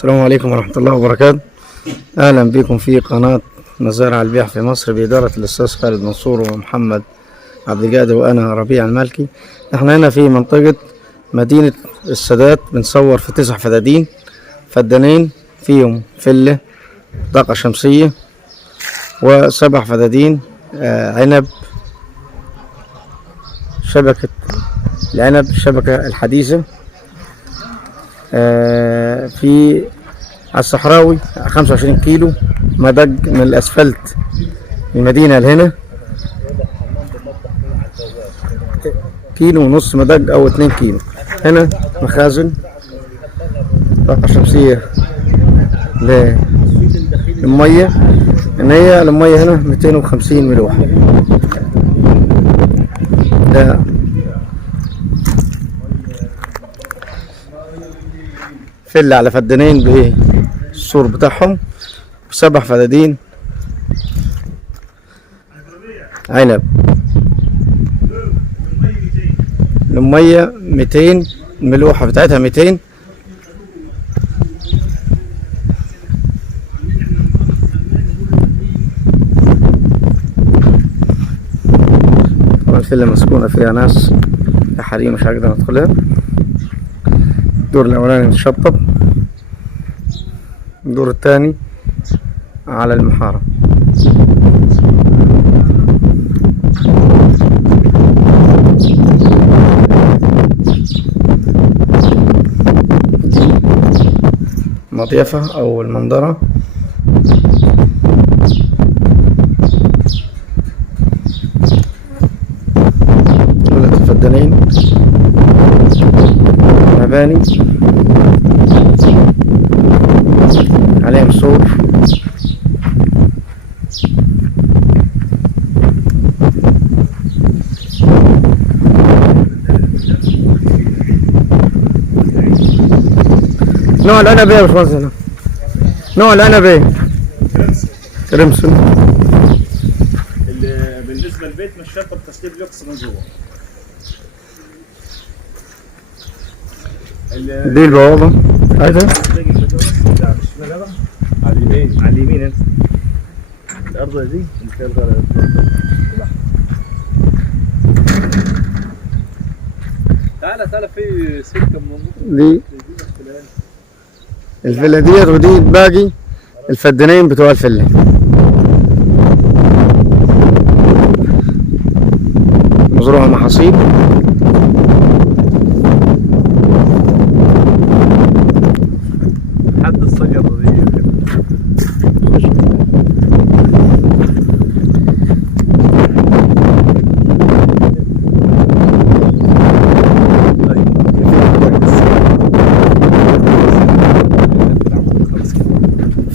السلام عليكم ورحمة الله وبركاته. أهلا بكم في قناة مزارع البيع في مصر بإدارة الأستاذ خالد منصور ومحمد عبد القادر وأنا ربيع المالكي. احنا هنا في منطقة مدينة السادات بنصور في 9 فدانين فيهم فلة طاقة شمسية و7 فدادين عنب، شبكة العنب الشبكة الحديثة في على الصحراوي 25 كيلو مدق من الأسفلت المدينة لهنا، كيلو ونص مدق أو 2 كيلو. هنا مخازن طاقة شمسية للمية، إن هي المية هنا 250 ملوحة. ده فل على فدانين بالسور بتاعهم، 7 فدادين عنب. المية 200 الملوحة بتاعتها 200. الفيلا مسكونة فيها ناس يا حريم مش هقدر ندخلها. الدور الأولاني متشطب، الدور الثاني على المحارة. مضيفة أو المنظرة. دولة الفدانين مباني عليهم سور، نوع العنب ايه يا باشمهندس؟ هنا نوع العنب ايه؟ كريمسون. بالنسبه للبيت مش شرط التسليب يقص من جوه. دي البوابة عايزها على اليمين، على اليمين انت الارض دي اللي فيها الغرق. تعالى في سكه من دي الفيلا ديت، ودي باقي الفدانين بتوع الفيلا. مزروعة محاصيل، حد الشجرة دي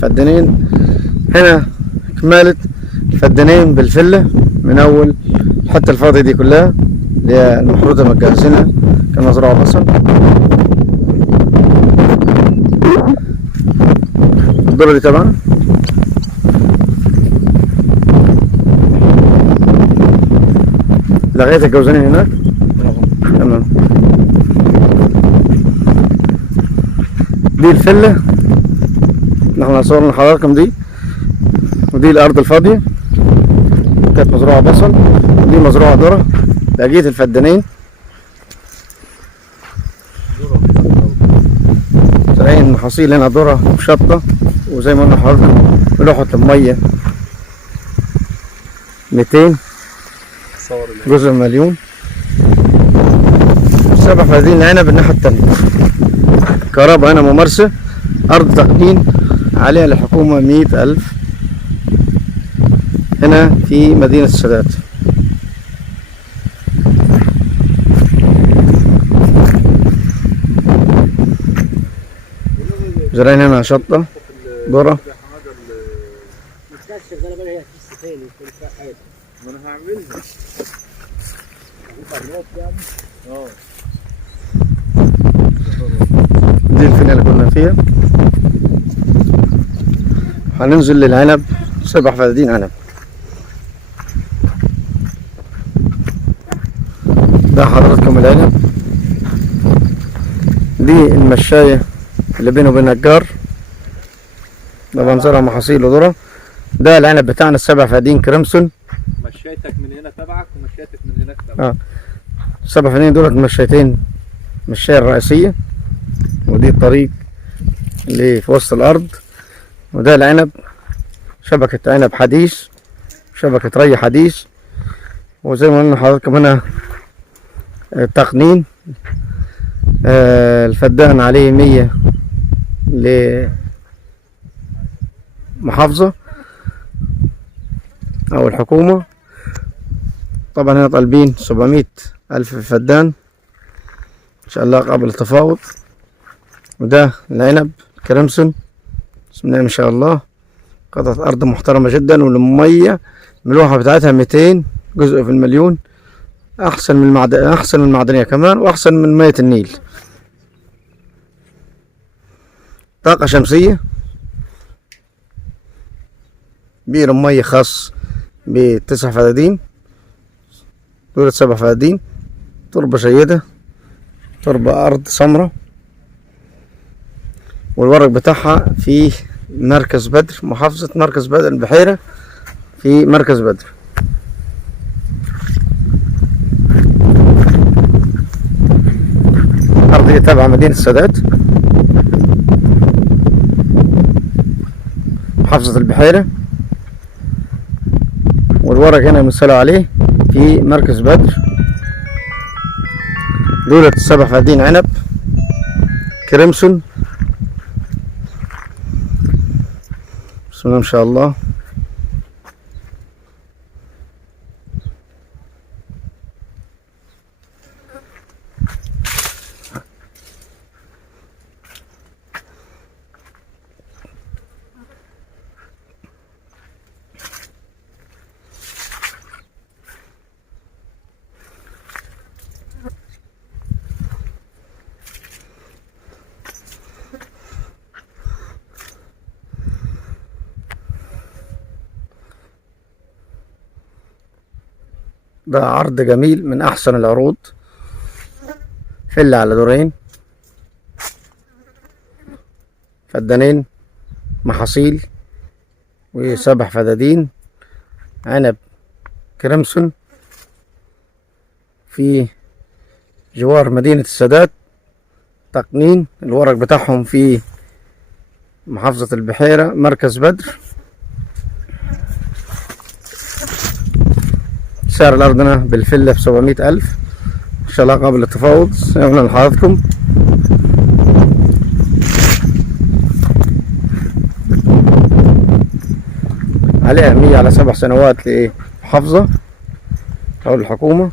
فدانين. هنا كمالة فدانين بالفلة من أول الحتة الفاضية دي كلها اللي هي المحروطة متجهزينها كمزروعة بصل. الدورة دي طبعا لغاية الجوزانين هناك. تمام. دي الفلة نحن صورنا لحضراتكم دي، ودي الأرض الفاضية كانت مزروعة بصل، ودي مزروعة ذرة. بقية الفدانين زارعين محاصيل، هنا ذرة وشطة، وزي ما قلنا لحضراتكم ملوحة المية 200 جزء مليون. 7 فدادين عنب الناحية التانية. كهرباء هنا ممارسة، أرض تقنين عليها الحكومة 100,000 هنا في مدينة السادات. زرعين هنا شطة ذرة. دي الفيلا اللي كنا فيها. هننزل للعنب، 7 فدادين عنب. ده حضراتكم العنب. دي المشاية اللي بينه وبين النجار ده بنظرها محاصيل وذرة. ده العنب بتاعنا السبع فدين كريمسون. مشيتك من هنا تبعك ومشيتك من هناك تبعك. السبع فدين دولت مشيتين، مشاية الرئيسية، ودي الطريق اللي في وسط الأرض. وده العنب، شبكة عنب حديث، شبكة ري حديث. وزي ما قلنا لحضراتكم هنا تقنين. الفدان عليه 100 لمحافظة أو الحكومة. طبعا هنا طالبين 700 ألف فدان إن شاء الله قبل التفاوض. وده العنب كريمسون، بسم الله ما شاء الله. قطعة أرض محترمة جدا، والمية الملوحة بتاعتها 200 جزء في المليون. أحسن من أحسن من المعدنية كمان، وأحسن من مية النيل. طاقة شمسية، بئر مية خاص ب9 فدادين، دولة 7 فدادين. تربة جيدة، تربة أرض سمرة. والورق بتاعها في مركز بدر، محافظة مركز بدر البحيرة، في مركز بدر. أرضية تابعة مدينة السادات، محافظة البحيرة. والورق هنا مثلوا عليه في مركز بدر. دولة 7 فدادين عنب كريمسون، بسم الله ما شاء الله. ده عرض جميل من أحسن العروض، فيلا على دورين، فدانين، محاصيل، و7 فدادين عنب كريمسون في جوار مدينة السادات. تقنين الورق بتاعهم في محافظة البحيرة مركز بدر. سعر الأرض هنا بالفلة ب700 ألف إن شاء الله قبل التفاوض. سيقولنا لحضراتكم عليها 100 على 7 سنوات لمحافظة أو الحكومة.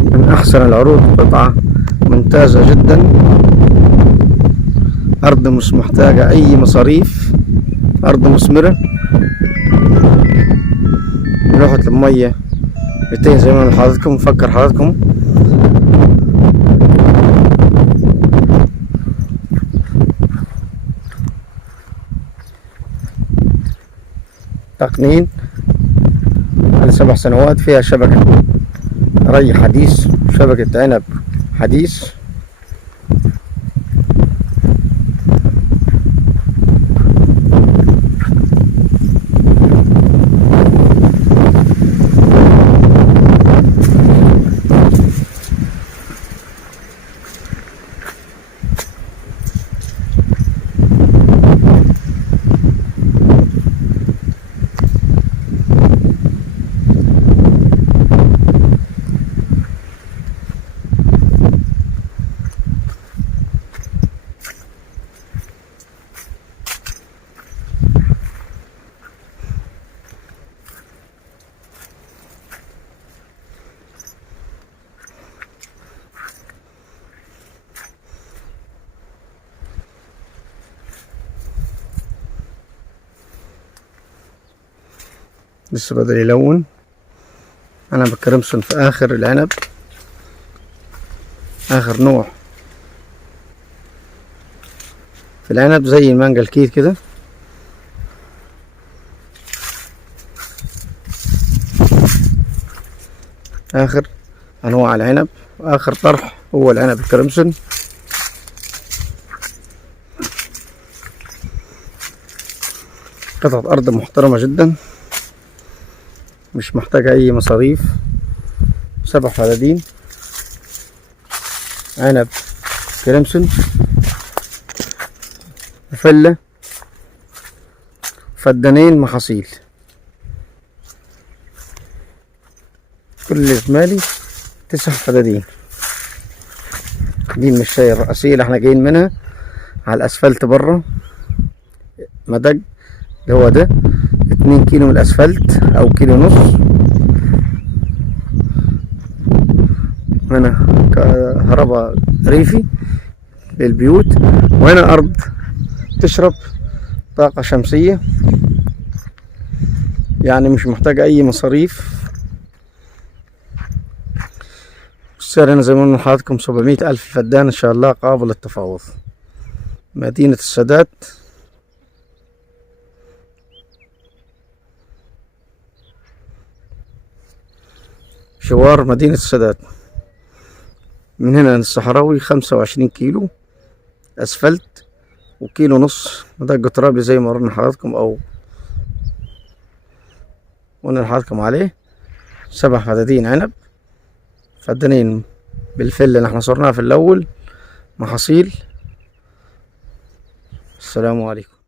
من أحسن العروض، قطعة ممتازة جدا. أرض مش محتاجة أي مصاريف، أرض مثمرة. ملوحة المية 200 زي ما حضراتكم مفكر حضراتكم. تقنين على 7 سنوات، فيها شبكة ري حديث، شبكة عنب حديث. لسه بدأ يلون. أنا بكريمسون في آخر العنب، آخر نوع في العنب، زي المانجا الكيت كده. آخر أنواع العنب. آخر طرح هو العنب الكرمسون. قطعة أرض محترمة جدا، مش محتاجة أي مصاريف. 7 فدادين عنب كرمسون، فلة، فدانين محاصيل. كل إجمالي 9 فدادين. دي المشاية الرئيسية اللي احنا جايين منها على الأسفلت برا مدج، اللي هو ده 2 كيلو من الأسفلت أو كيلو ونص. هنا كهرباء ريفي للبيوت، وهنا أرض تشرب طاقة شمسية، يعني مش محتاجة أي مصاريف. السعر هنا زي ما قلنا لحضراتكم 700,000 فدان، إن شاء الله قابل للتفاوض. مدينة السادات، شوار مدينة السادات. من هنا للصحراوي 25 كيلو أسفلت وكيلو ونص مدق ترابي زي ما ورنا حضراتكم أو قلنا لحضراتكم عليه. 7 فدادين عنب، فدانين بالفل اللي احنا صرناها في الأول محاصيل. السلام عليكم.